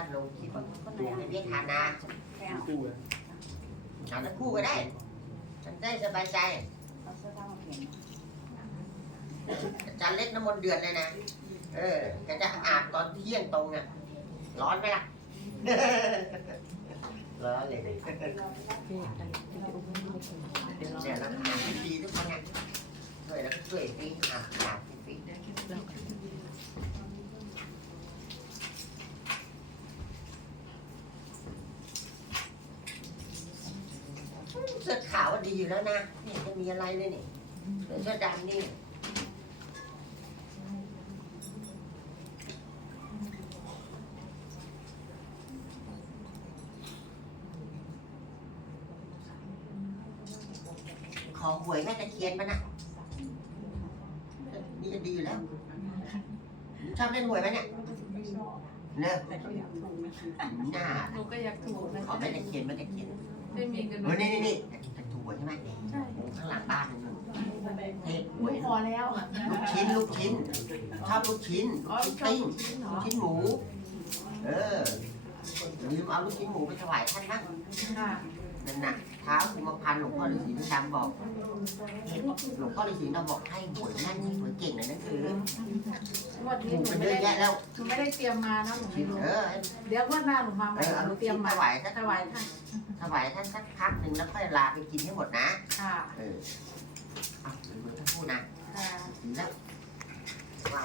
นัดลงคลิปดูให้เรียกทานนะไม่เอาคู่เลยทานทั้งคู่ก็ได้ฉันได้สบายใจเอาเสื้อผ้ามาเปลี่ยนอาจารย์เล็กน้ำมนต์เดือดเลยนะ เออแกจะอาบตอนเที่ยงตรงอะ ร้อนไหมล่ะ ร้อนเลยเนี่ยเราทำฟรีทุกคนเนี่ยช่วยแล้วก็ช่วยฟรีอาบอาบฟรี สื้อขาวอะดีอยู่แล้วนะนี่จะมีอะไรเลยนี่เสื้อดำนี่ขอหวยแม่ตะเคียนมานะนี่ก็ดีอยู่แล้วชอบเล่นหวยไหมเนี่ยเนอะหน้าหนูก็อยากถูกนะขอแม่ตะเคียนแม่ตะเคียน ไม่มีเงินเออนี่นี่นี่จะถูกหวยใช่ไหมข้างหลังบ้านนึงเทพหวยพอแล้วลูกชิ้นลูกชิ้นชอบลูกชิ้นลูกชิ้นปิ้งลูกชิ้นหมู เออลืมเอาลูกชิ้นหมูไปถวายท่านบ้างค่ะนั่นน่ะเท้าคุมพันธ์หลวงพ่อฤาษีดำบอกเห็นหลวงพ่อฤาษีดำบอกให้หวยแม่นหวยเก่งเลยนั่นคือ วันนี้ถูกหนูไปไม่เยอะได้แยะแล้วหนูไม่ได้เตรียมมานะหนูไม่ชิ้นรู้เออเดี๋ยววันหน้าหนูมาใหเอม่อเอาหนูลูกเตรีชิ้ยนมถมาวายท่านถวายท่านถวายท่านสักพักหนึ่งแล้วค่อยลาไปกินให้หมดนะ ค่ะเออเอาหรือมือท่านพูดนะค่ะดีแล้ว